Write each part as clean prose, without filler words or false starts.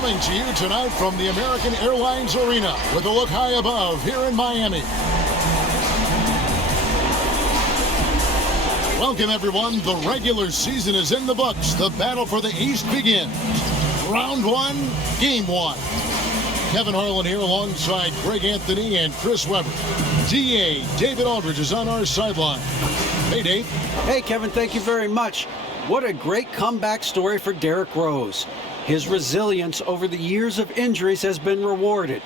Coming to you tonight from the American Airlines Arena with a look high above here in Miami. Welcome, everyone. The regular season is in the books. The battle for the East begins. Round one, game one. Kevin Harlan here alongside Greg Anthony and Chris Webber. DA David Aldridge is on our sideline. Hey, Dave. Hey, Kevin, thank you very much. What a great comeback story for Derrick Rose. His resilience over the years of injuries has been rewarded.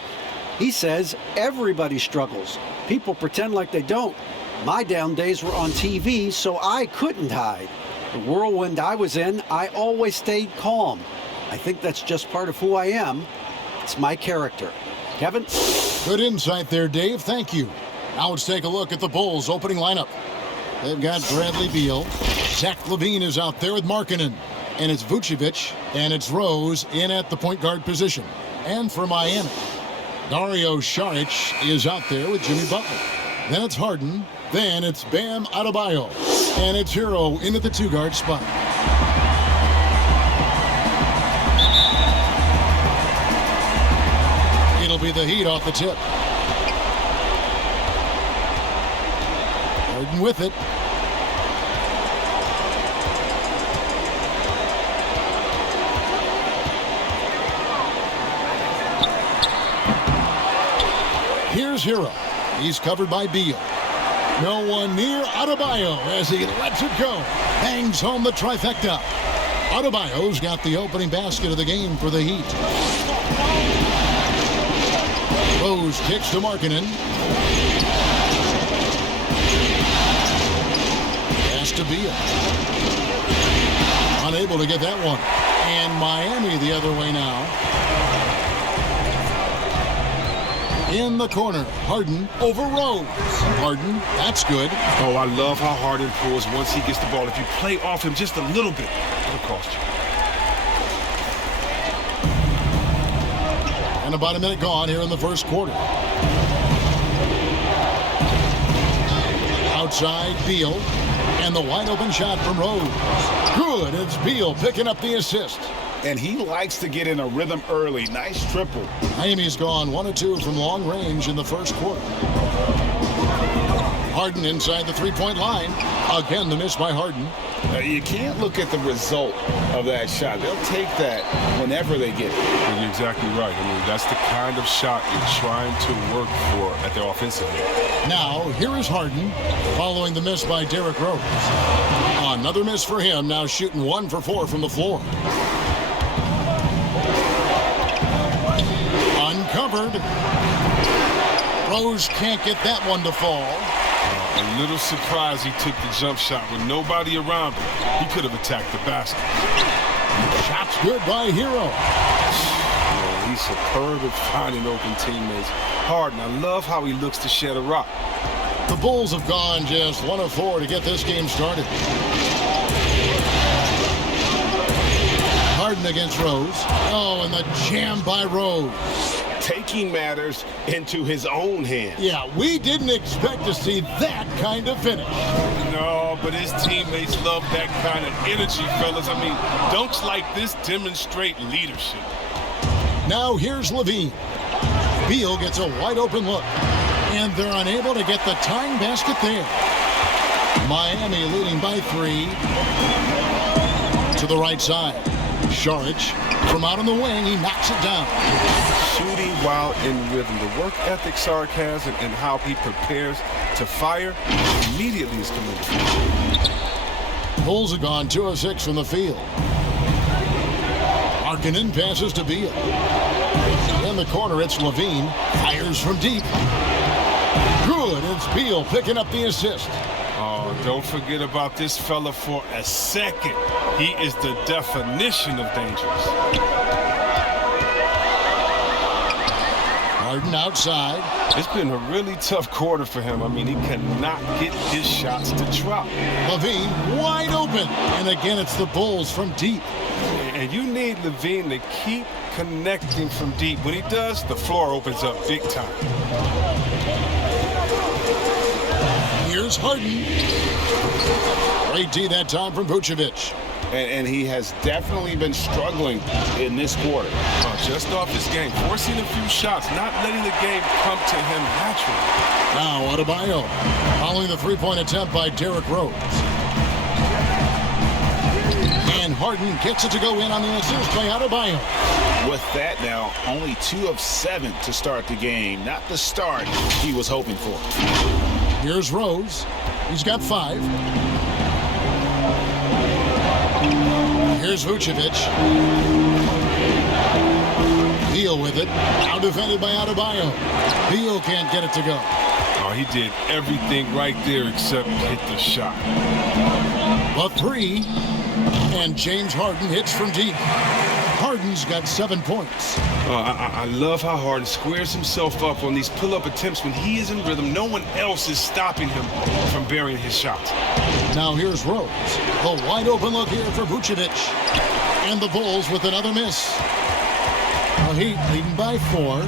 He says everybody struggles. People pretend like they don't. My down days were on TV, so I couldn't hide. The whirlwind I was in, I always stayed calm. I think that's just part of who I am. It's my character. Kevin? Good insight there, Dave. Thank you. Now let's take a look at the Bulls' opening lineup. They've got Bradley Beal. Zach LaVine is out there with Markkanen. And it's Vucevic, and it's Rose in at the point guard position. And for Miami, Dario Saric is out there with Jimmy Butler. Then it's Harden. Then it's Bam Adebayo. And it's Hero in at the two-guard spot. It'll be the Heat off the tip. Harden with it. Here's Hero. He's covered by Beal. No one near Adebayo as he lets it go. Hangs home the trifecta. Adebayo's got the opening basket of the game for the Heat. Rose kicks to Markkanen. Pass to Beal. Unable to get that one. And Miami the other way now. In the corner, Harden over Rose. Harden, that's good. Oh, I love how Harden pulls once he gets the ball. If you play off him just a little bit, it'll cost you. And about a minute gone here in the first quarter. Outside, Beal. And the wide open shot from Rose. Good, it's Beal picking up the assist. And he likes to get in a rhythm early. Nice triple. Miami's gone 1 of 2 from long range in the first quarter. Harden inside the three-point line. Again, the miss by Harden. You can't look at the result of that shot. They'll take that whenever they get it. And you're exactly right. I mean, that's the kind of shot you're trying to work for at the offensive end. Now, here is Harden following the miss by Derrick Rose. Another miss for him, now shooting 1 for 4 from the floor. Uncovered. Rose can't get that one to fall. A little surprised he took the jump shot with nobody around him. He could have attacked the basket. Shot's good by Hero. Yeah, he's superb at finding open teammates. Harden, I love how he looks to shed a rock. The Bulls have gone just 1 of 4 to get this game started. Harden against Rose. Oh, and the jam by Rose. Taking matters into his own hands. Yeah, we didn't expect to see that kind of finish. No, but his teammates love that kind of energy, fellas. I mean, dunks like this demonstrate leadership. Now here's LaVine. Beal gets a wide open look. And they're unable to get the tying basket there. Miami leading by 3. To the right side. Saric from out on the wing. He knocks it down. Shooting while in rhythm. The work ethic Saric has and how he prepares to fire immediately is commendable. Bulls have gone 2 of 6 from the field. Markkanen passes to Beal. In the corner, it's LaVine. Fires from deep. Good, it's Beal picking up the assist. Oh, don't forget about this fella for a second. He is the definition of dangerous. Harden outside. It's been a really tough quarter for him. I mean, he cannot get his shots to drop. LaVine wide open. And again, it's the Bulls from deep. And you need LaVine to keep connecting from deep. When he does, the floor opens up big time. Here's Harden. Great D that time from Vucevic. and he has definitely been struggling in this quarter. Just off his game, forcing a few shots, not letting the game come to him naturally. Now Adebayo following the three-point attempt by Derrick Rose. And Harden gets it to go in on the assist by Adebayo. With that now, only 2 of 7 to start the game. Not the start he was hoping for. Here's Rose. He's got 5. Here's Vucevic. Beal with it. Now defended by Adebayo. Beal can't get it to go. Oh, he did everything right there except hit the shot. The 3. And James Harden hits from deep. Harden's got 7 points. I love how Harden squares himself up on these pull-up attempts when he is in rhythm. No one else is stopping him from burying his shots. Now here's Rose. A wide open look here for Vucevic. And the Bulls with another miss. The Heat leading by 4.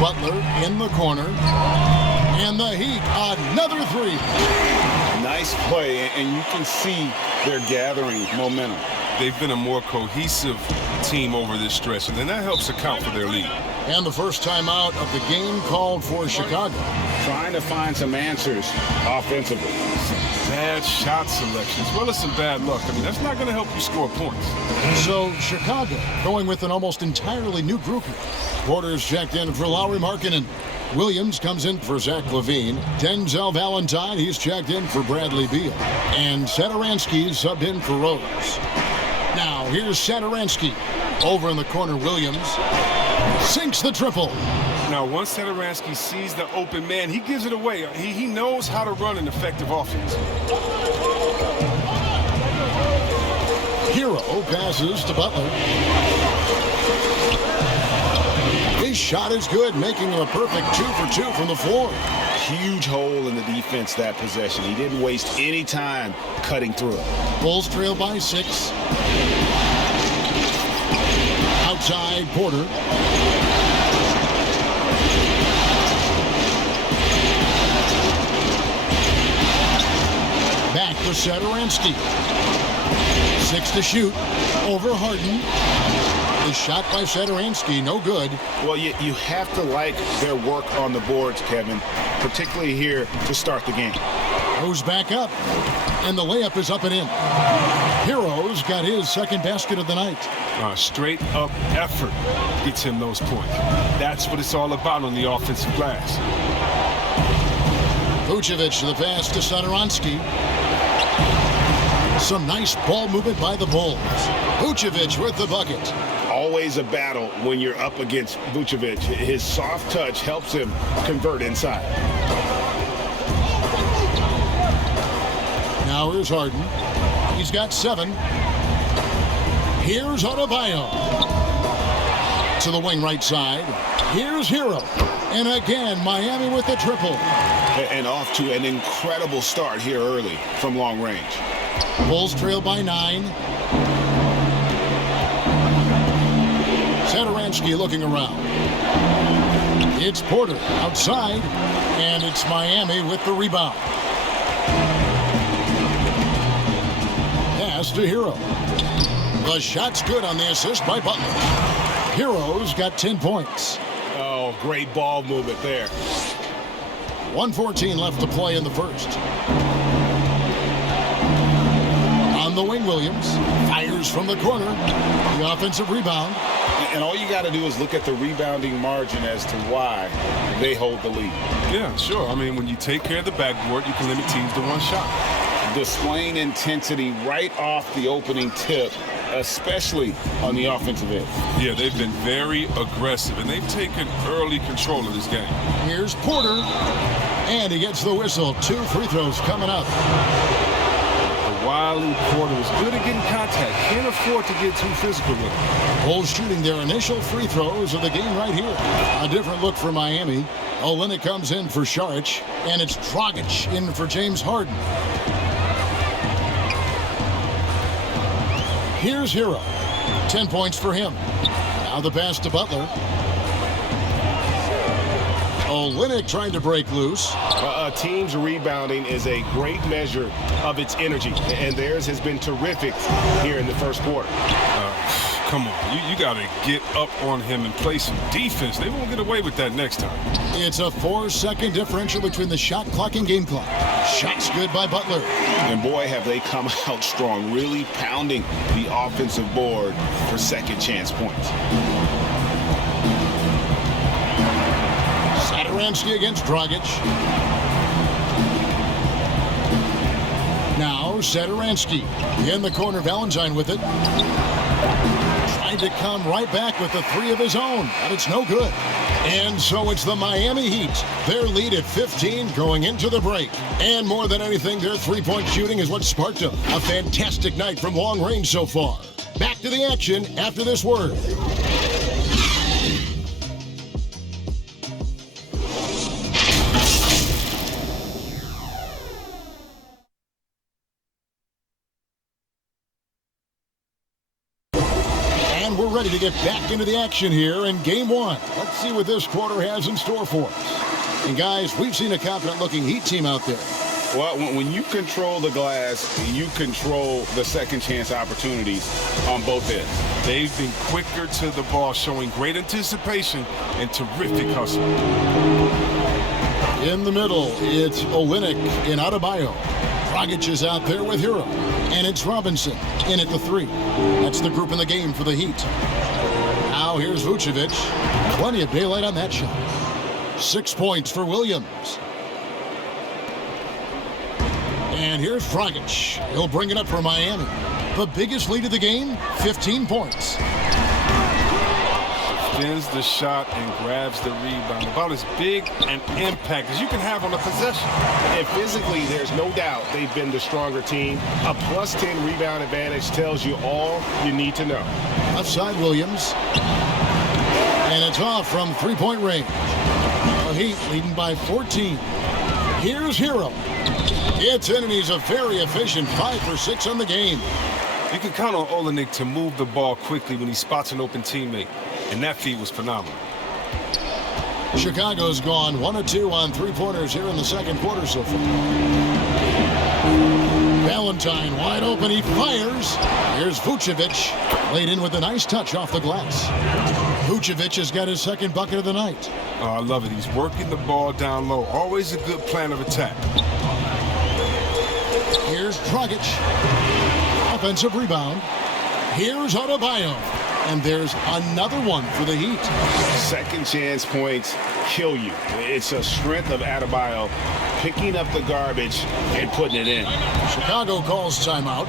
Butler in the corner. And the Heat, another 3. Nice play, and you can see they're gathering momentum. They've been a more cohesive team over this stretch, and then that helps account for their lead. And the first time out of the game called for Chicago. Trying to find some answers offensively. Bad shot selection, as well as some bad luck. I mean, that's not going to help you score points. So Chicago going with an almost entirely new grouping. Porter's checked in for Lauri Markkanen. Williams comes in for Zach LaVine. Denzel Valentine, he's checked in for Bradley Beal. And Satoransky subbed in for Rose. Now, here's Satoransky. Over in the corner, Williams sinks the triple. Now, once Satoransky sees the open man, he gives it away. He knows how to run an effective offense. Hero passes to Butler. His shot is good, making him a perfect 2 for 2 from the floor. Huge hole in the defense that possession. He didn't waste any time cutting through it. Bulls trail by 6. Outside, Porter. Back to Satoransky. 6 to shoot. Over Harden. The shot by Satoransky, no good. Well, you have to like their work on the boards, Kevin, particularly here to start the game. Goes back up, and the layup is up and in. Hero's got his second basket of the night. Straight up effort gets him those points. That's what it's all about on the offensive glass. Vucevic, the pass to Satoransky. Some nice ball movement by the Bulls. Vucevic with the bucket. Always a battle when you're up against Vucevic. His soft touch helps him convert inside. Now here's Harden. He's got 7. Here's Adebayo. To the wing right side. Here's Hero. And again, Miami with the triple. And off to an incredible start here early from long range. Bulls trail by 9. Satoransky looking around. It's Porter outside, and it's Miami with the rebound. Pass to Hero. The shot's good on the assist by Butler. Hero's got 10 points. Oh, great ball movement there. 1:14 left to play in the first. On the wing, Williams fires from the corner. The offensive rebound. And all you got to do is look at the rebounding margin as to why they hold the lead. Yeah, sure. I mean, when you take care of the backboard, you can limit teams to 1 shot. Displaying intensity right off the opening tip, especially on the offensive end. Yeah, they've been very aggressive, and they've taken early control of this game. Here's Porter, and he gets the whistle. 2 free throws coming up. The wily Porter is good at getting contact. Can't afford to get too physical with him. Bulls shooting their initial free throws of the game right here. A different look for Miami. Olynyk comes in for Saric, and it's Dragic in for James Harden. Here's Hero. 10 points for him. Now the pass to Butler. Olynyk trying to break loose. A team's rebounding is a great measure of its energy, and theirs has been terrific here in the first quarter. Come on, you got to get up on him and play some defense. They won't get away with that next time. It's a 4-second differential between the shot clock and game clock. Shots good by Butler. And boy, have they come out strong, really pounding the offensive board for second chance points. Satoransky against Dragic. Now Satoransky in the corner. Valentine with it. Trying to come right back with the three of his own, but it's no good. And so it's the Miami Heat. Their lead at 15 going into the break. And more than anything, their three-point shooting is what sparked them. A fantastic night from long range so far. Back to the action after this word. We're ready to get back into the action here in game one. Let's see what this quarter has in store for us. And guys, we've seen a confident-looking Heat team out there. Well, when you control the glass, you control the second chance opportunities on both ends. They've been quicker to the ball, showing great anticipation and terrific hustle. In the middle, it's Olynyk and Adebayo. Dragic is out there with Hero. And it's Robinson in at the three. That's the group in the game for the Heat. Now here's Vucevic. Plenty of daylight on that shot. 6 points for Williams. And here's Dragic. He'll bring it up for Miami. The biggest lead of the game, 15 points. Spins the shot and grabs the rebound. About as big an impact as you can have on a possession. And physically, there's no doubt they've been the stronger team. A plus 10 rebound advantage tells you all you need to know. Left side, Williams. And it's off from three-point range. The Heat leading by 14. Here's Hero. It's in, and he's a very efficient 5 for 6 on the game. You can count on Olynyk to move the ball quickly when he spots an open teammate, and that feed was phenomenal. Chicago's gone 1 of 2 on three-pointers here in the second quarter so far. Valentine wide open, he fires. Here's Vucevic, laid in with a nice touch off the glass. Vucevic has got his second bucket of the night. Oh, I love it. He's working the ball down low. Always a good plan of attack. Here's Dragic. Offensive rebound. Here's Adebayo. And there's another one for the Heat. Second chance points kill you. It's a strength of Adebayo picking up the garbage and putting it in. Chicago calls timeout.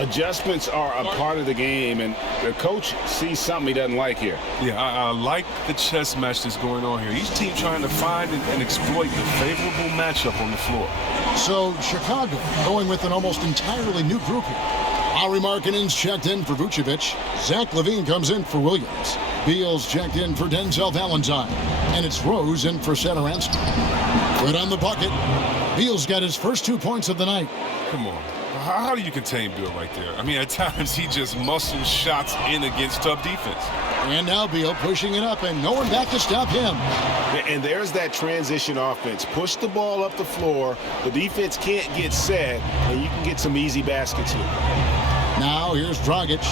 Adjustments are a part of the game, and the coach sees something he doesn't like here. Yeah, I like the chess match that's going on here. Each team trying to find and exploit the favorable matchup on the floor. So Chicago going with an almost entirely new group here. Lauri Markkanen's checked in for Vucevic. Zach LaVine comes in for Williams. Beal's checked in for Denzel Valentine. And it's Rose in for Satoransky. Right on the bucket. Beal's got his first 2 points of the night. Come on. How do you contain Beal right there? I mean, at times he just muscles shots in against tough defense. And now Beal pushing it up, and no one back to stop him. And there's that transition offense. Push the ball up the floor. The defense can't get set, and you can get some easy baskets here. Now here's Dragic.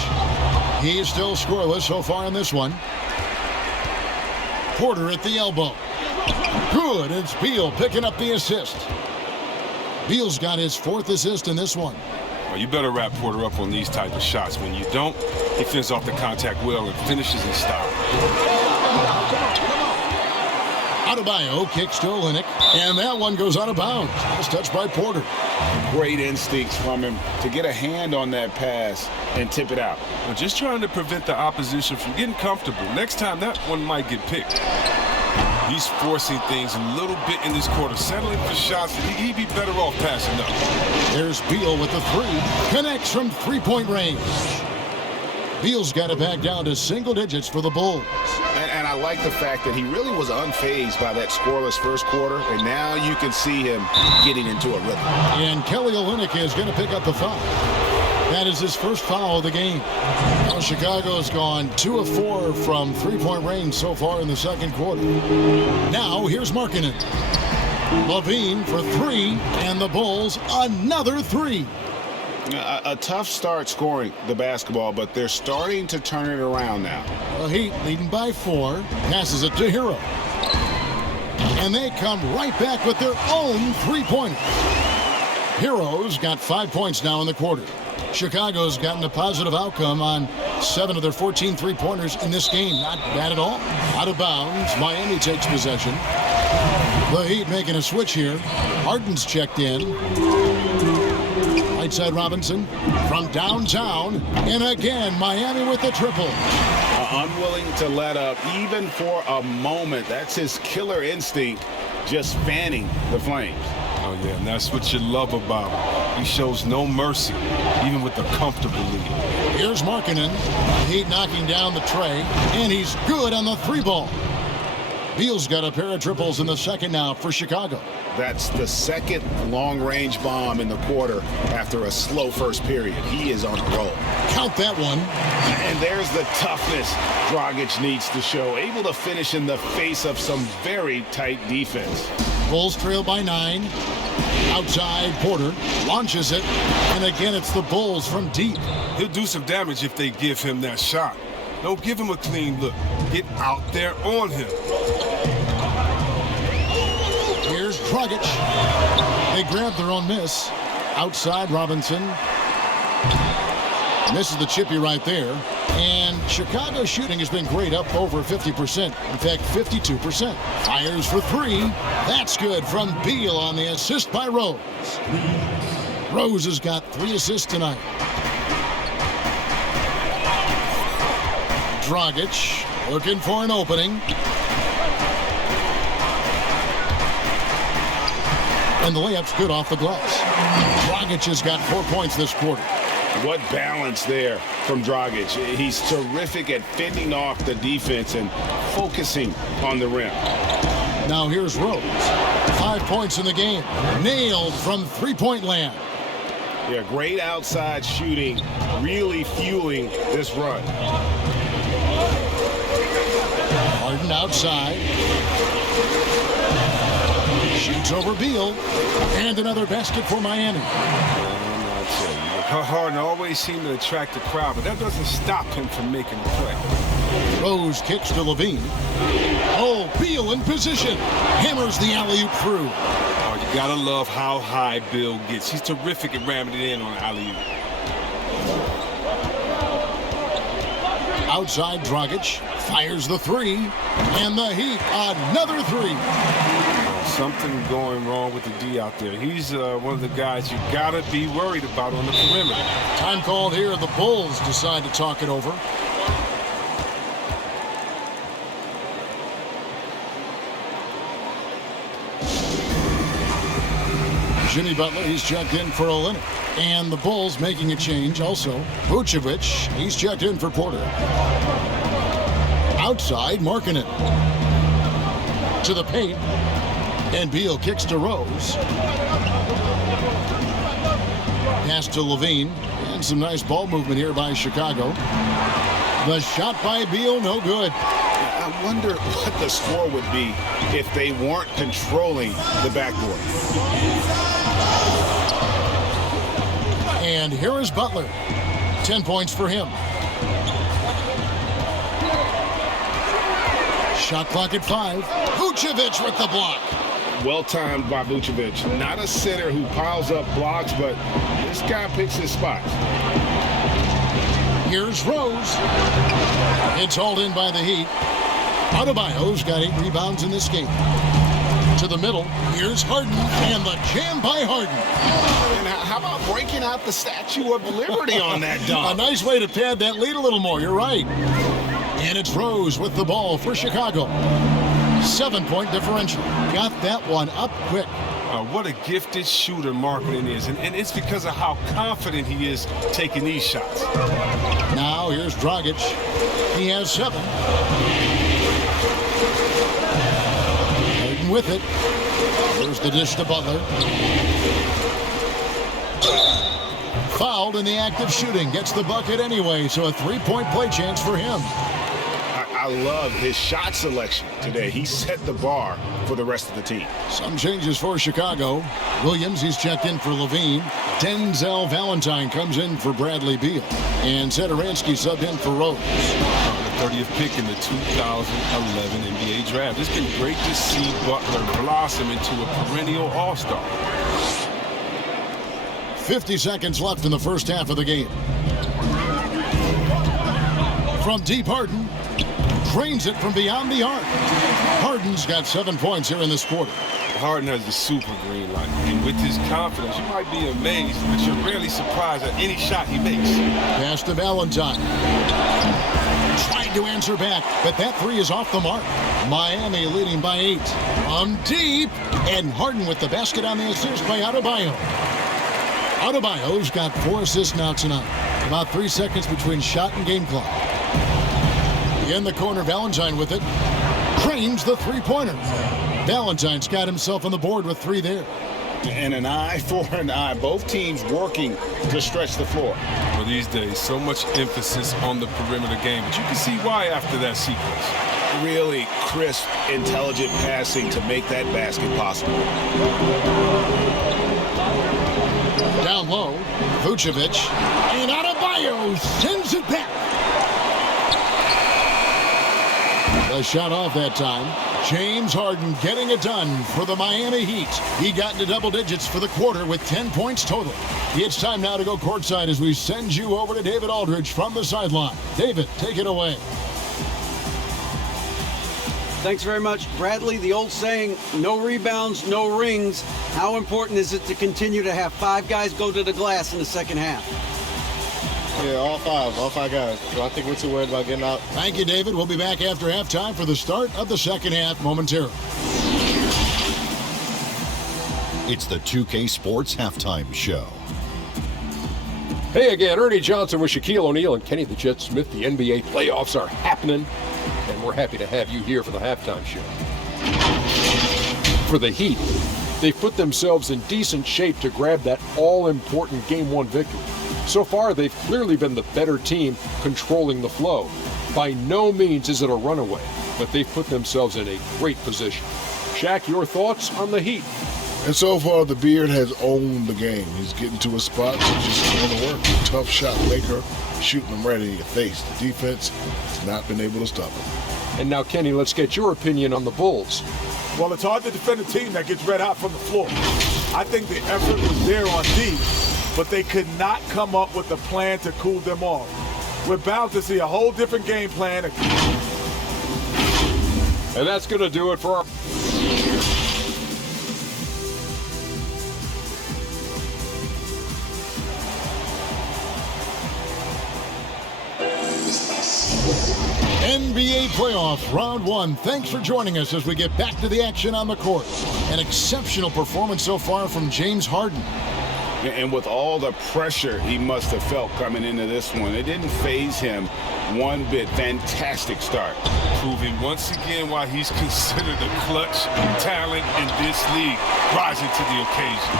He's still scoreless so far in this one. Porter at the elbow. Good. It's Beal picking up the assist. Beal's got his 4th assist in this one. Well, you better wrap Porter up on these type of shots. When you don't, he fends off the contact well and finishes in style. Adebayo kicks to Olynyk, and that one goes out of bounds. It's touched by Porter. Great instincts from him to get a hand on that pass and tip it out. Well, just trying to prevent the opposition from getting comfortable. Next time, that one might get picked. He's forcing things a little bit in this quarter, settling for shots. He'd be better off passing up. There's Beal with the three. Connects from three-point range. Beal's got it back down to single digits for the Bulls. And I like the fact that he really was unfazed by that scoreless first quarter, and now you can see him getting into a rhythm. And Kelly Olynyk is going to pick up the foul. That is his first foul of the game. Well, Chicago's gone 2 of 4 from three-point range so far in the second quarter. Now, here's Markkanen. LaVine for 3, and the Bulls another 3. A tough start scoring the basketball, but they're starting to turn it around now. The Heat leading by 4, passes it to Hero. And they come right back with their own three-pointer. Hero's got 5 points now in the quarter. Chicago's gotten a positive outcome on 7 of their 14 three-pointers in this game. Not bad at all. Out of bounds, Miami takes possession. The Heat making a switch here. Harden's checked in. Right side Robinson from downtown. And again, Miami with the triple. Unwilling to let up even for a moment. That's his killer instinct, just fanning the flames. Oh, yeah, and that's what you love about him. He shows no mercy, even with a comfortable lead. Here's Markkanen. Heat knocking down the tray, and he's good on the 3-ball. Beal's got a pair of triples in the second now for Chicago. That's the second long-range bomb in the quarter after a slow first period. He is on a roll. Count that one. And there's the toughness Dragic needs to show. Able to finish in the face of some very tight defense. Bulls trail by 9. Outside, Porter launches it. And again, it's the Bulls from deep. He'll do some damage if they give him that shot. Don't give him a clean look. Get out there on him. Here's Dragic. They grab their own miss. Outside, Robinson. Misses the chippy right there. And Chicago's shooting has been great, up over 50%. In fact, 52%. Fires for 3. That's good from Beal on the assist by Rose. Rose has got 3 assists tonight. Dragic looking for an opening. And the layup's good off the glass. Dragic has got 4 points this quarter. What balance there from Dragic. He's terrific at fending off the defense and focusing on the rim. Now here's Rose. 5 points in the game. Nailed from three-point land. Yeah, great outside shooting, really fueling this run. Harden outside. Shoots over Beal. And another basket for Miami. Harden always seemed to attract the crowd, but that doesn't stop him from making the play. Rose kicks to LaVine. Oh, Beal in position. Hammers the alley-oop through. Oh, you gotta love how high Bill gets. He's terrific at ramming it in on the alley-oop. Outside, Dragic fires the 3. And the Heat, another 3. Something going wrong with the D out there. He's one of the guys you gotta be worried about on the perimeter. Time called here. The Bulls decide to talk it over. Jimmy Butler, he's checked in for Olynyk. And the Bulls making a change also. Vucevic, he's checked in for Porter. Outside, Markkanen. To the paint. And Beal kicks to Rose. Pass to LaVine. And some nice ball movement here by Chicago. The shot by Beal, no good. I wonder what the score would be if they weren't controlling the backboard. And here is Butler. 10 points for him. Shot clock at 5. Vucevic with the block. Well-timed by Vucevic. Not a center who piles up blocks, but this guy picks his spots. Here's Rose. It's hauled in by the Heat. Adebayo's got 8 rebounds in this game. To the middle. Here's Harden. And the jam by Harden. And how about breaking out the Statue of Liberty on that dunk? A nice way to pad that lead a little more. You're right. And it's Rose with the ball for Chicago. 7-point differential. Got that one up quick. What a gifted shooter Markkanen is, and it's because of how confident he is taking these shots. Now here's Dragic. He has 7. Harden with it. There's the dish to Butler. Fouled in the act of shooting. Gets the bucket anyway, so a three-point play chance for him. I love his shot selection today. He set the bar for the rest of the team. Some changes for Chicago. Williams, he's checked in for Levine. Denzel Valentine comes in for Bradley Beal. And Satoransky subbed in for Rose. The 30th pick in the 2011 NBA draft. It's been great to see Butler blossom into a perennial all-star. 50 seconds left in the first half of the game. From deep, Harden drains it from beyond the arc. Harden's got 7 points here in this quarter. Harden has the super green light, and with his confidence, you might be amazed, but you're rarely surprised at any shot he makes. Pass to Valentine. Tried to answer back, but that three is off the mark. Miami leading by 8. Deep, and Harden with the basket on the assist by Adebayo. Adebayo's got 4 assists now tonight. About 3 seconds between shot and game clock. In the corner, Valentine with it. Drains the three-pointer. Valentine's got himself on the board with 3 there. And an eye for an eye. Both teams working to stretch the floor. Well, these days, so much emphasis on the perimeter game, but you can see why after that sequence. Really crisp, intelligent passing to make that basket possible. Down low, Vucevic. And Adebayo sends it back. The shot off that time. James Harden getting it done for the Miami Heat. He got into double digits for the quarter with 10 points total. It's time now to go courtside as we send you over to David Aldridge from the sideline. David, take it away. Thanks very much, Bradley. The old saying, no rebounds, no rings. How important is it to continue to have 5 guys go to the glass in the second half? Yeah, all five guys. So I think we're too worried about getting out. Thank you, David. We'll be back after halftime for the start of the second half momentarily. It's the 2K Sports Halftime Show. Hey again, Ernie Johnson with Shaquille O'Neal and Kenny the Jet Smith. The NBA playoffs are happening, and we're happy to have you here for the halftime show. For the Heat, they've put themselves in decent shape to grab that all-important Game 1 victory. So far, they've clearly been the better team controlling the flow. By no means is it a runaway, but they've put themselves in a great position. Shaq, your thoughts on the Heat? And so far, the Beard has owned the game. He's getting to his spots, just doing the work. Tough shot maker, shooting them right in your face. The defense has not been able to stop him. And now, Kenny, let's get your opinion on the Bulls. Well, it's hard to defend a team that gets red hot from the floor. I think the effort was there on D, but they could not come up with a plan to cool them off. We're bound to see a whole different game plan. And that's going to do it for our... NBA playoffs, round 1. Thanks for joining us as we get back to the action on the court. An exceptional performance so far from James Harden. And with all the pressure he must have felt coming into this one, it didn't faze him one bit. Fantastic start. Proving once again why he's considered a clutch talent in this league, rising to the occasion.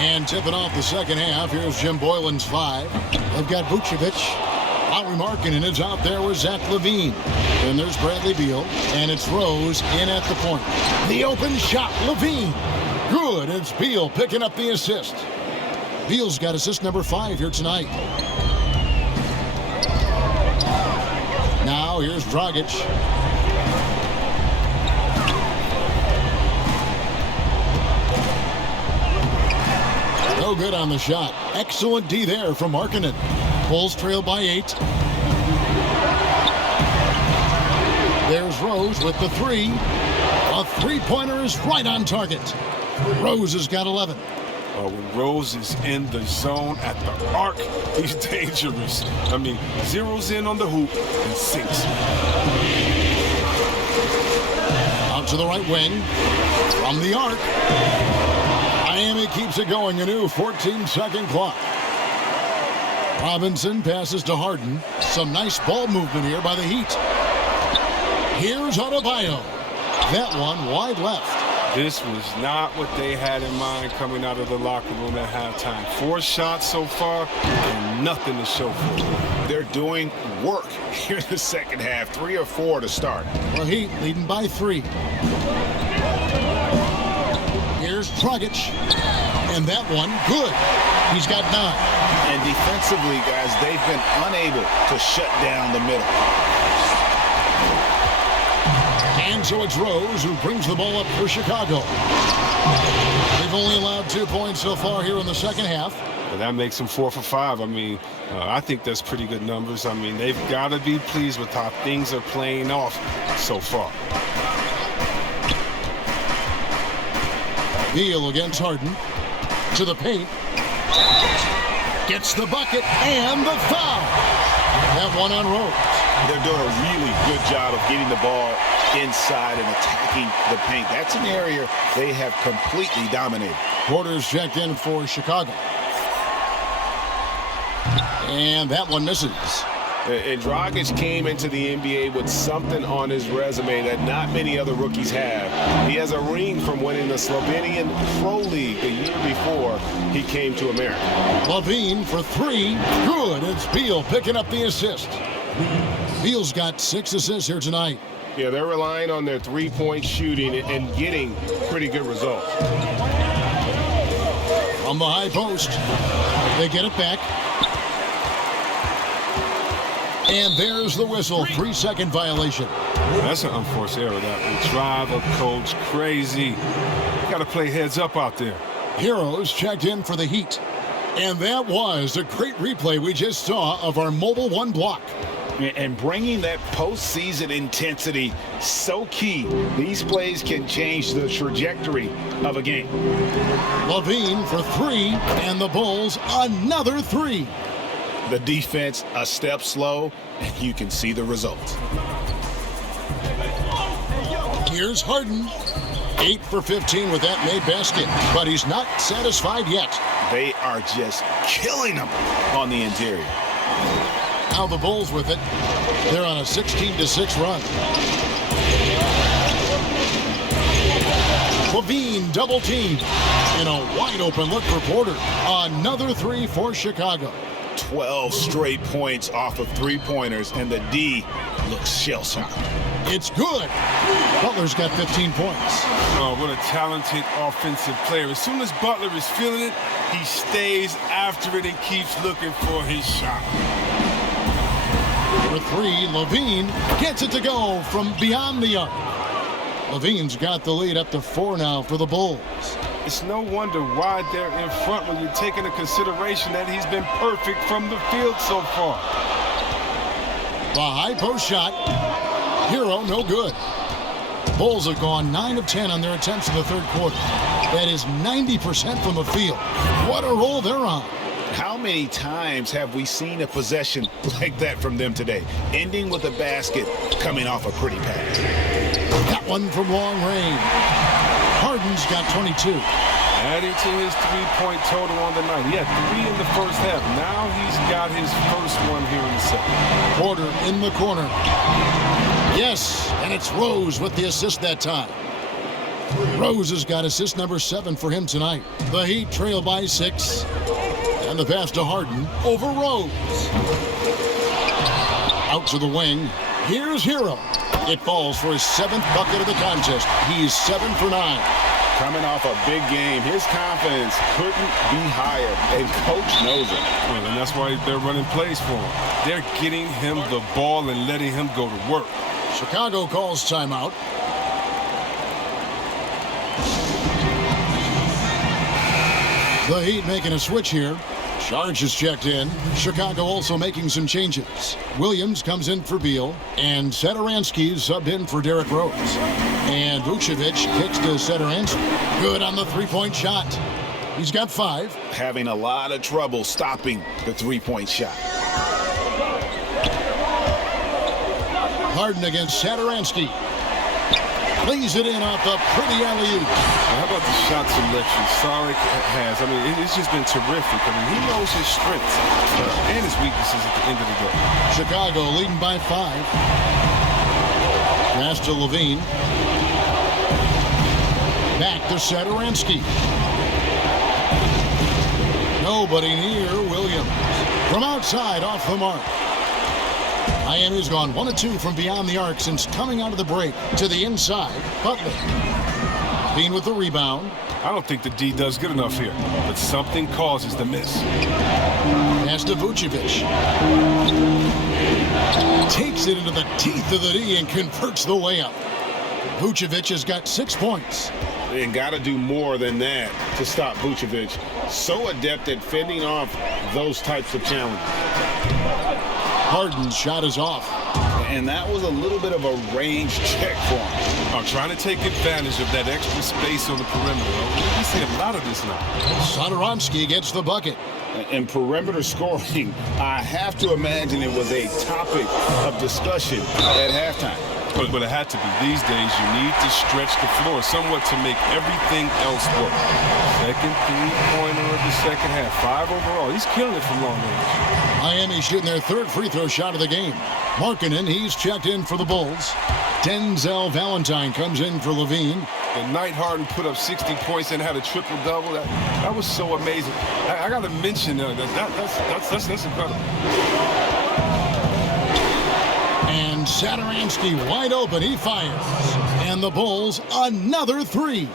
And tipping off the second half, here's Jim Boylan's 5. They've got Vucevic. Lauri Markkanen is out there with Zach LaVine. And there's Bradley Beal, and it's Rose in at the point. The open shot, LaVine. Good, it's Beal picking up the assist. Beal's got assist number 5 here tonight. Now here's Dragic. No good on the shot. Excellent D there from Markkanen. Bulls trail by 8. There's Rose with the 3. A three-pointer is right on target. Rose has got 11. When Rose is in the zone at the arc, he's dangerous. I mean, zeroes in on the hoop and sinks. Out to the right wing. From the arc. Miami keeps it going. A new 14-second clock. Robinson passes to Harden. Some nice ball movement here by the Heat. Here's Adebayo. That one wide left. This was not what they had in mind coming out of the locker room at halftime. 4 shots so far and nothing to show for it. They're doing work here in the second half. 3 or 4 to start. The Heat leading by 3. Here's Dragic. And that one, good. He's got 9. And defensively, guys, they've been unable to shut down the middle. And so it's Rose who brings the ball up for Chicago. They've only allowed 2 points so far here in the second half. But that makes them 4 for 5. I mean, I think that's pretty good numbers. I mean, they've got to be pleased with how things are playing off so far. Beal against Harden. To the paint. Gets the bucket and the foul. That one on Rose. They're doing a really good job of getting the ball inside and attacking the paint. That's an area they have completely dominated. Porter's checked in for Chicago. And that one misses. And Dragic came into the NBA with something on his resume that not many other rookies have. He has a ring from winning the Slovenian Pro League the year before he came to America. LaVine for 3. Good. It's Beal picking up the assist. Beal's got 6 assists here tonight. Yeah, they're relying on their three-point shooting and getting pretty good results. From the high post, they get it back. And there's the whistle. 3-second violation. That's an unforced error. That will drive a coach crazy. Got to play heads up out there. Heroes checked in for the Heat. And that was a great replay we just saw of our Mobile One block. And bringing that postseason intensity, so key. These plays can change the trajectory of a game. LaVine for 3, and the Bulls another 3. The defense a step slow, and you can see the results. Here's Harden. 8 for 15 with that made basket, but he's not satisfied yet. They are just killing them on the interior. Now the Bulls with it. They're on a 16-6 run. LaVine double teamed. And a wide open look for Porter. Another 3 for Chicago. 12 straight points off of three-pointers, and the D looks shell-shocked. It's good. Butler's got 15 points. Oh, what a talented offensive player. As soon as Butler is feeling it, he stays after it and keeps looking for his shot. For 3, LaVine gets it to go from beyond the arc. LaVine's got the lead up to 4 now for the Bulls. It's no wonder why they're in front when you take into consideration that he's been perfect from the field so far. The high post shot. Hero, no good. Bulls have gone 9 of 10 on their attempts in the third quarter. That is 90% from the field. What a roll they're on. How many times have we seen a possession like that from them today? Ending with a basket, coming off a pretty pass. That one from long range. Harden's got 22. Adding to his three-point total on the night. He had 3 in the first half. Now he's got his first one here in the second. Porter in the corner. Yes, and it's Rose with the assist that time. Rose has got assist number 7 for him tonight. The Heat trail by 6. And the pass to Harden over Rose. Out to the wing. Here's Hero. It falls for his 7th bucket of the contest. He's 7 for 9. Coming off a big game, his confidence couldn't be higher, and coach knows it. Well, and that's why they're running plays for him. They're getting him the ball and letting him go to work. Chicago calls timeout. The Heat making a switch here. Saric is checked in. Chicago also making some changes. Williams comes in for Beal, and Satoransky's subbed in for Derrick Rose. And Vucevic kicks to Satoransky. Good on the three-point shot. He's got 5. Having a lot of trouble stopping the three-point shot. Harden against Satoransky. Plays it in off the pretty alley-oop. How about the shot selection Saric has? I mean, it's just been terrific. I mean, he knows his strengths and his weaknesses at the end of the day. Chicago leading by 5. Pass to LaVine. Back to Satoransky. Nobody near Williams. From outside, off the mark. Miami's gone 1 of 2 from beyond the arc since coming out of the break. To the inside, Butler. Bean with the rebound. I don't think the D does good enough here, but something causes the miss. Pass to Vucevic. Takes it into the teeth of the D and converts the layup. Vucevic has got 6 points. And got to do more than that to stop Vucevic. So adept at fending off those types of challenges. Harden's shot is off. And that was a little bit of a range check for him. I'm trying to take advantage of that extra space on the perimeter. We see a lot of this now. Satoransky gets the bucket. And perimeter scoring, I have to imagine it was a topic of discussion at halftime. But it had to be. These days, you need to stretch the floor somewhat to make everything else work. Second three-pointer of the second half. 5 overall. He's killing it from long range. Miami shooting their 3rd free throw shot of the game. Markkanen, he's checked in for the Bulls. Denzel Valentine comes in for Levine. The night Harden put up 60 points and had a triple-double. That was so amazing. I got to mention that's incredible. And Satoransky wide open. He fires. And the Bulls another 3.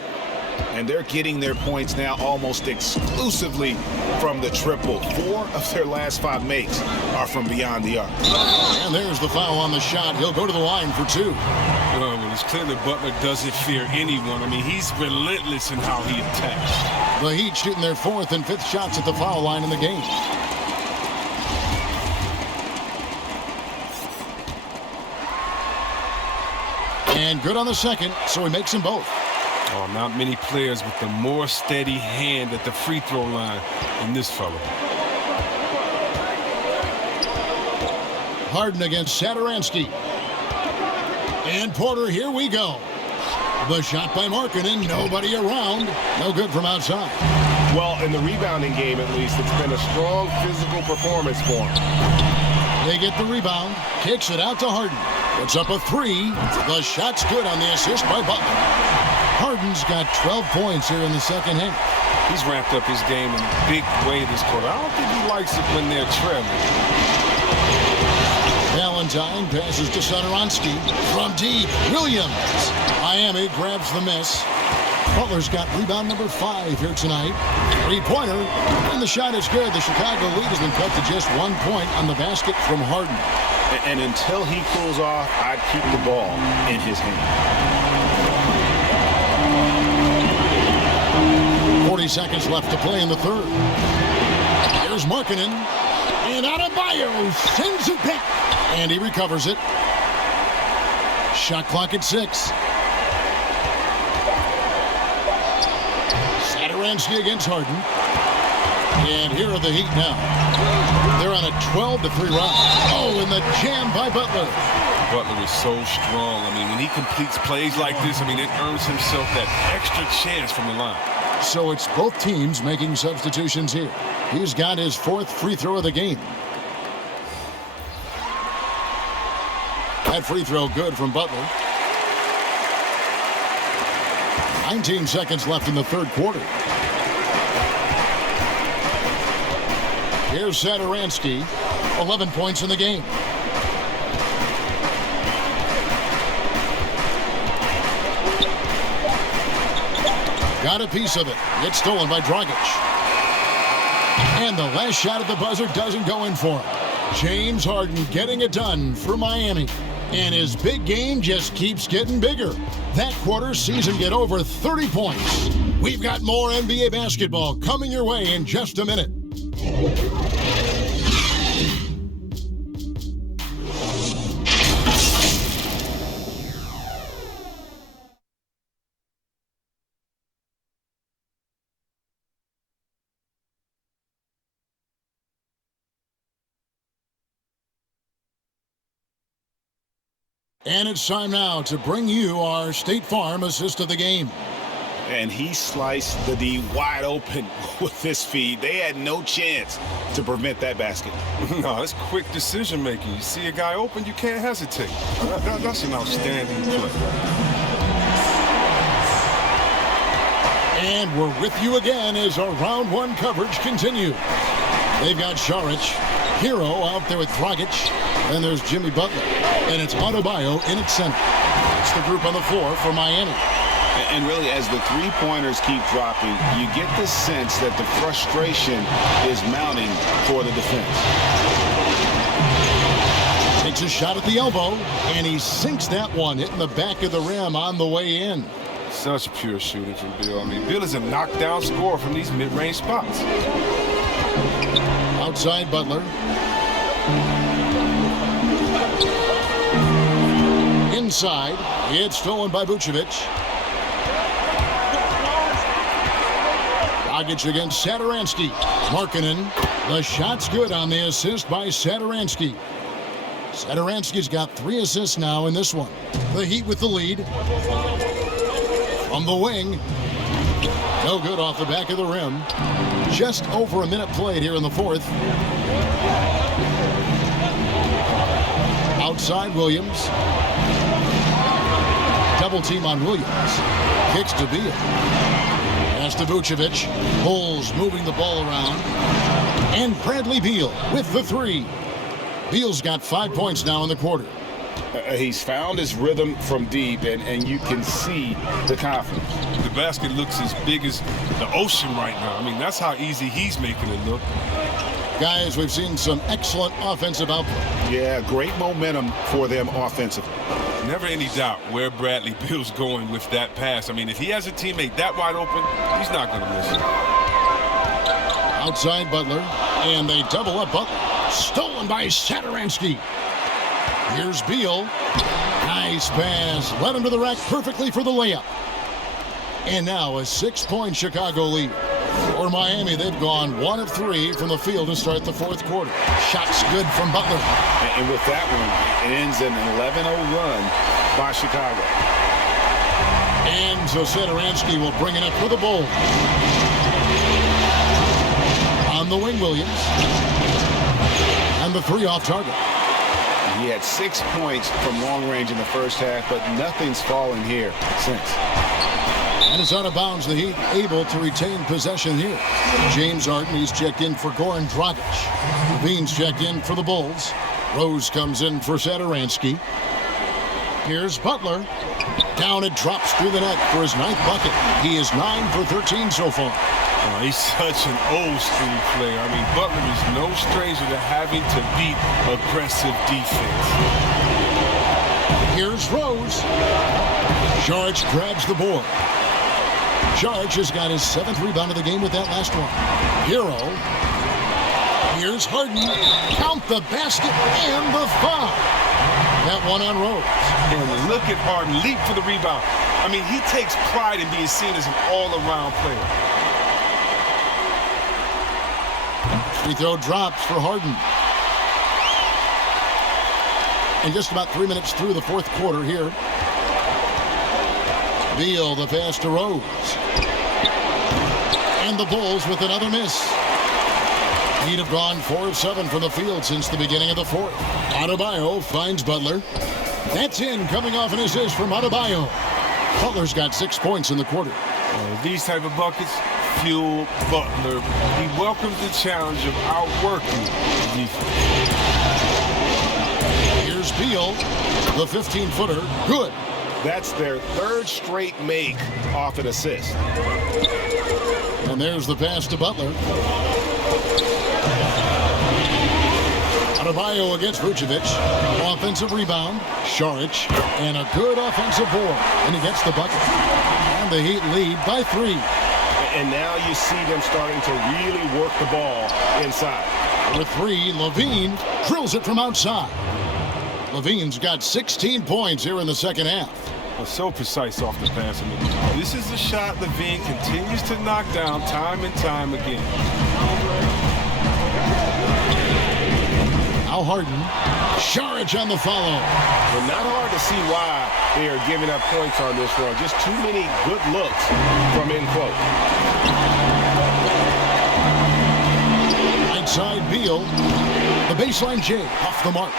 And they're getting their points now almost exclusively from the triple. 4 of their last 5 makes are from beyond the arc. And there's the foul on the shot. He'll go to the line for 2. Well, it's clear that Butler doesn't fear anyone. I mean, he's relentless in how he attacks. The Heat shooting their 4th and 5th shots at the foul line in the game. And good on the second, so he makes them both. Oh, not many players with a more steady hand at the free throw line than this fella. Harden against Satoransky. And Porter, here we go. The shot by Markkanen, nobody around. No good from outside. Well, in the rebounding game, at least, it's been a strong physical performance for him. They get the rebound, kicks it out to Harden. Puts up a 3. The shot's good on the assist by Butler. Harden's got 12 points here in the second half. He's ramped up his game in a big way this quarter. I don't think he likes it when they're trailing. Valentine passes to Satoransky from deep. Williams. Miami grabs the miss. Butler's got rebound number 5 here tonight. 3-pointer. And the shot is good. The Chicago lead has been cut to just 1 point on the basket from Harden. And until he cools off, I'd keep the ball in his hand. 40 seconds left to play in the 3rd. Here's Markkanen. And Adebayo sends it back. And he recovers it. Shot clock at 6. Satoransky against Harden. And here are the Heat now. They're on a 12-3 run. Oh, and the jam by Butler. Butler is so strong. I mean, when he completes plays like this, I mean, it earns himself that extra chance from the line. So it's both teams making substitutions here. He's got his 4th free throw of the game. That free throw good from Butler. 19 seconds left in the 3rd quarter. Here's Satoransky. 11 points in the game. Got a piece of it. It's stolen by Dragic. And the last shot at the buzzer doesn't go in for him. James Harden getting it done for Miami. And his big game just keeps getting bigger. That quarter sees him get over 30 points. We've got more NBA basketball coming your way in just a minute. And it's time now to bring you our State Farm assist of the game. And he sliced the D wide open with this feed. They had no chance to prevent that basket. No, it's quick decision making. You see a guy open, you can't hesitate. That's an outstanding play. And we're with you again as our round one coverage continues. They've got Saric, Hero out there with Dragic, and there's Jimmy Butler. And it's Adebayo in its center. It's the group on the floor for Miami. And really, as the three-pointers keep dropping, you get the sense that the frustration is mounting for the defense. Takes a shot at the elbow, and he sinks that one, hitting the back of the rim on the way in. Such pure shooting from Beal. I mean, Beal is a knockdown scorer from these mid-range spots. Outside Butler. Inside, it's stolen by Vucevic. Dragic against Satoransky. Markkanen. The shot's good on the assist by Satoransky. Satoransky's got 3 assists now in this one. The Heat with the lead. From the wing. No good off the back of the rim. Just over a minute played here in the fourth. Outside Williams. Double team on Williams. Kicks to Beal. Pass to Vucevic. Bulls moving the ball around. And Bradley Beal with the 3. Beal's got 5 points now in the quarter. He's found his rhythm from deep, and you can see the confidence. The basket looks as big as the ocean right now. I mean, that's how easy he's making it look. Guys, we've seen some excellent offensive output. Yeah, great momentum for them offensively. Never any doubt where Bradley Beal's going with that pass. I mean, if he has a teammate that wide open, he's not going to miss it. Outside Butler, and they double up Butler. Stolen by Satoransky. Here's Beal. Nice pass. Led him to the rack perfectly for the layup. And now a 6-point Chicago lead. For Miami, they've gone 1 of 3 from the field to start the fourth quarter. Shots good from Butler. And with that one, it ends an 11-0 run by Chicago. And so Satoransky will bring it up for the Bulls. On the wing, Williams. And the 3 off target. He had 6 points from long range in the first half, but nothing's fallen here since. And it's out of bounds. The Heat able to retain possession here. James Harden, he's checked in for Goran Dragic. Levine's checked in for the Bulls. Rose comes in for Satoransky. Here's Butler. Down it drops through the net for his 9th bucket. He is 9 for 13 so far. Oh, he's such an old school player. I mean, Butler is no stranger to having to beat aggressive defense. Here's Rose. Saric grabs the board. Saric has got his 7th rebound of the game with that last one. Hero. Here's Harden. Count the basket and the foul. That one on Rose. And look at Harden leap for the rebound. I mean, he takes pride in being seen as an all-around player. Free throw drops for Harden. And just about 3 minutes through the fourth quarter here. Beal, the pass to Rose. And the Bulls with another miss. Heat have gone 4 of 7 from the field since the beginning of the fourth. Adebayo finds Butler. That's in, coming off an assist from Adebayo. Butler's got 6 points in the quarter. These type of buckets fuel Butler. He welcomes the challenge of outworking the defense. Here's Beal, the 15-footer, good. That's their 3rd straight make off an assist. And there's the pass to Butler. Adebayo against Vucevic. Offensive rebound. Saric. And a good offensive board. And he gets the bucket. And the Heat lead by 3. And now you see them starting to really work the ball inside. With 3, Levine drills it from outside. Levine's got 16 points here in the second half. So precise off the pass. This is the shot Levine continues to knock down time and time again. Now Harden. Saric on the follow. Well, not hard to see why they are giving up points on this run. Just too many good looks from in quote. Right side Beal. The baseline J off the mark.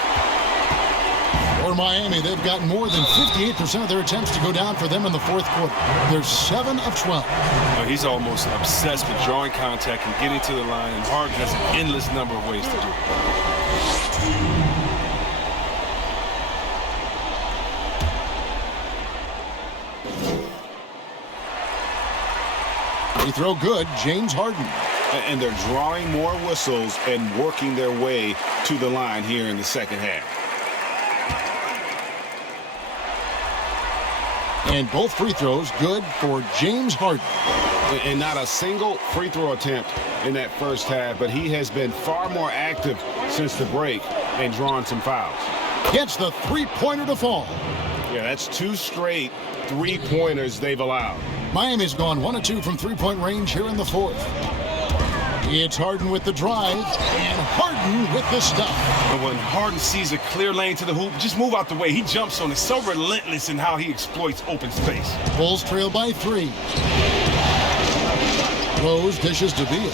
For Miami, they've got more than 58% of their attempts to go down for them in the fourth quarter. They're 7 of 12. He's almost obsessed with drawing contact and getting to the line, and Harden has an endless number of ways to do it. Free throw good, James Harden. And they're drawing more whistles and working their way to the line here in the second half. And both free throws good for James Harden. And not a single free throw attempt in that first half, but he has been far more active since the break and drawn some fouls. Gets the three-pointer to fall. Yeah, that's 2 straight three-pointers they've allowed. Miami's gone 1 of 2 from three-point range here in the fourth. It's Harden with the drive, and Harden with the stuff. And when Harden sees a clear lane to the hoop, just move out the way. He jumps on it. So relentless in how he exploits open space. Bulls trail by 3. Rose dishes to Beal.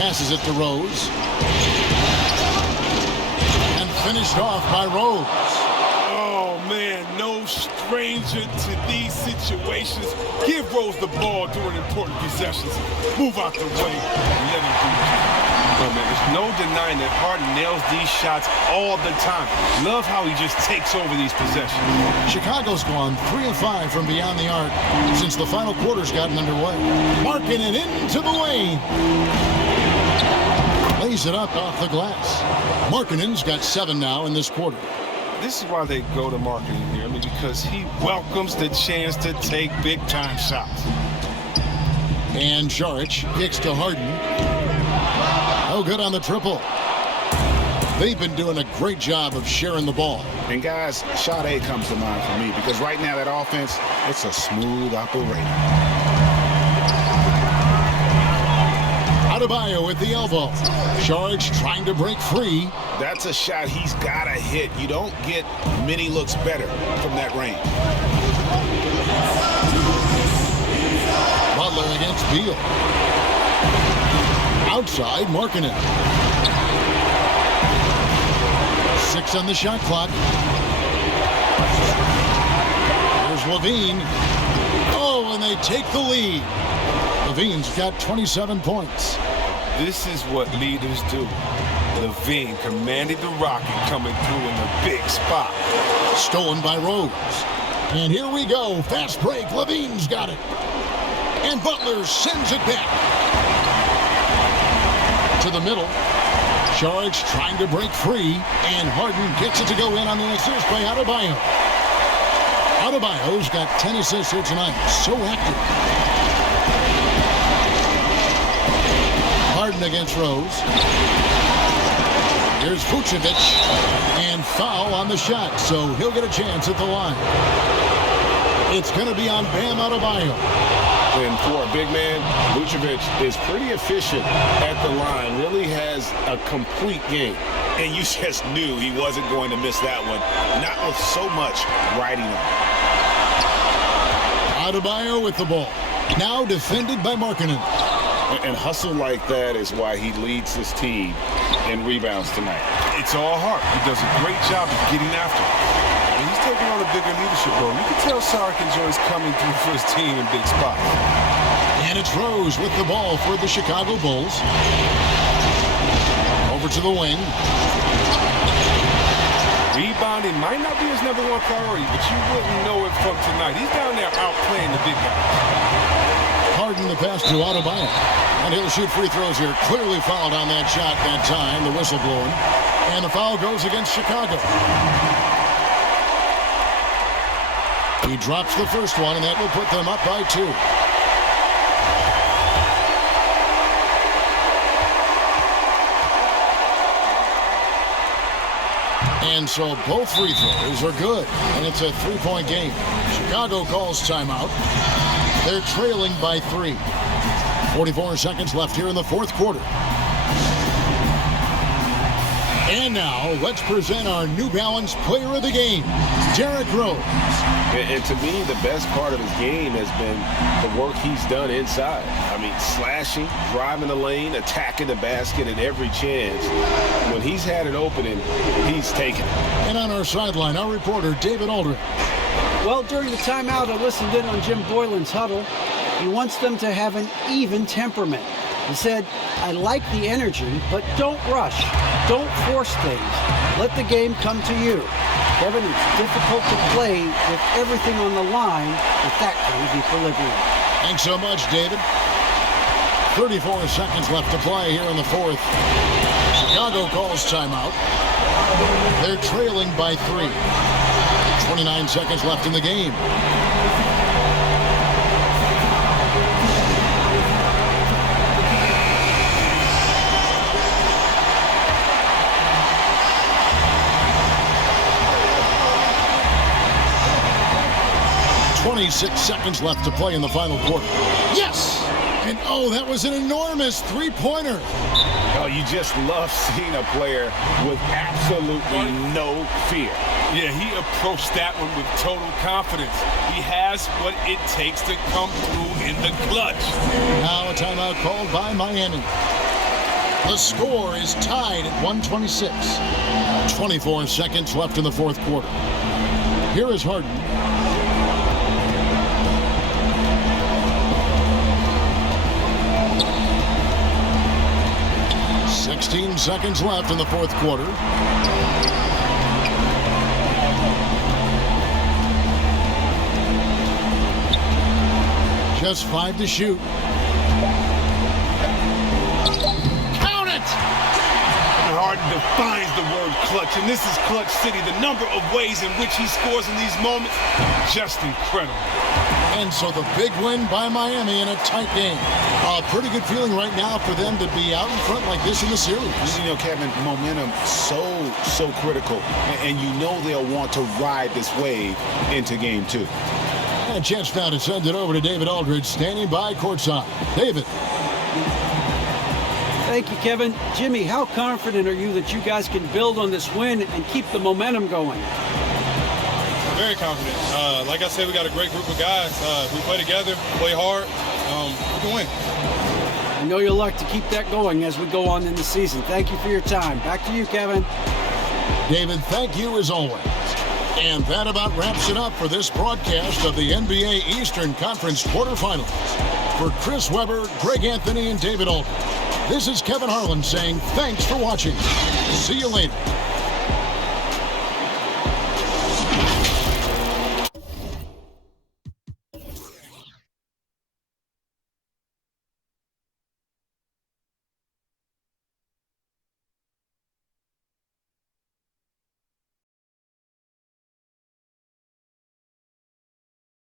Passes it to Rose. And finished off by Rose. Oh, man, no stranger to these situations. Give Rose the ball during important possessions. Move out the way and let him do it. Oh, man, there's no denying that Harden nails these shots all the time. Love how he just takes over these possessions. Chicago's gone 3 of 5 from beyond the arc since the final quarter's gotten underway. Marking it into the lane. Lays it up off the glass. Markkanen's got 7 now in this quarter. This is why they go to Markkanen here. I mean, because he welcomes the chance to take big-time shots. And Šarić kicks to Harden. Oh, good on the triple. They've been doing a great job of sharing the ball. And guys, Sade comes to mind for me because right now that offense, it's a smooth operation. Adebayo with the elbow. Šarić trying to break free. That's a shot he's got to hit. You don't get many looks better from that range. Butler against Beal. Outside, Markkanen. 6 on the shot clock. Here's Levine. Oh, and they take the lead. Levine's got 27 points. This is what leaders do. Levine commanded the rocket coming through in a big spot. Stolen by Rose. And here we go. Fast break. Levine's got it. And Butler sends it back. To the middle. Šarić trying to break free. And Harden gets it to go in on the assist by Adebayo. Adebayo's got 10 assists here tonight. So active. Harden against Rose. Here's Vucevic, and foul on the shot, so he'll get a chance at the line. It's going to be on Bam Adebayo. And for a big man, Vucevic is pretty efficient at the line, really has a complete game. And you just knew he wasn't going to miss that one, not with so much riding on. Adebayo with the ball. Now defended by Markkanen. And hustle like that is why he leads his team in rebounds tonight. It's all heart. He does a great job of getting after it. And he's taking on a bigger leadership role. You can tell Sark enjoys coming through for his team in big spots. And it's Rose with the ball for the Chicago Bulls. Over to the wing. Rebounding might not be his #1 priority, but you wouldn't know it from tonight. He's down there outplaying the big guys. Harden the pass to Adebayo. And he'll shoot free throws here. Clearly fouled on that shot that time. The whistle blowing. And the foul goes against Chicago. He drops the first one, and that will put them up by 2. And so both free throws are good. And it's a 3-point game. Chicago calls timeout. They're trailing by 3. 44 seconds left here in the fourth quarter. And now, let's present our New Balance Player of the Game, Derrick Rose. And to me, the best part of his game has been the work he's done inside. I mean, slashing, driving the lane, attacking the basket at every chance. When he's had an opening, he's taken it. And on our sideline, our reporter, David Aldridge. Well, during the timeout, I listened in on Jim Boylan's huddle. He wants them to have an even temperament. He said, I like the energy, but don't rush. Don't force things. Let the game come to you. Kevin, it's difficult to play with everything on the line with that kind of equilibrium. Thanks so much, David. 34 seconds left to play here in the fourth. Chicago calls timeout. They're trailing by 3. 29 seconds left in the game. .26 seconds left to play in the final quarter. Yes! And oh, that was an enormous three-pointer. Oh, you just love seeing a player with absolutely no fear. Yeah, he approached that one with total confidence. He has what it takes to come through in the clutch. Now a timeout called by Miami. The score is tied at 126. 24 seconds left in the fourth quarter. Here is Harden. 16 seconds left in the fourth quarter. Just 5 to shoot. Count it! Harden defines the word clutch, and this is Clutch City. The number of ways in which he scores in these moments, just incredible. And so the big win by Miami in a tight game. A pretty good feeling right now for them to be out in front like this in the series. You know, Kevin, momentum so critical. And you know they'll want to ride this wave into game 2. And a chance now to send it over to David Aldridge, standing by courtside. David. Thank you, Kevin. Jimmy, how confident are you that you guys can build on this win and keep the momentum going? Very confident. Like I said, we got a great group of guys. We play together, play hard. We can win. I know you'll like to keep that going as we go on in the season. Thank you for your time. Back to you, Kevin. David, thank you as always. And that about wraps it up for this broadcast of the NBA Eastern Conference quarterfinals. For Chris Webber, Greg Anthony, and David Aldridge, this is Kevin Harlan saying thanks for watching. See you later.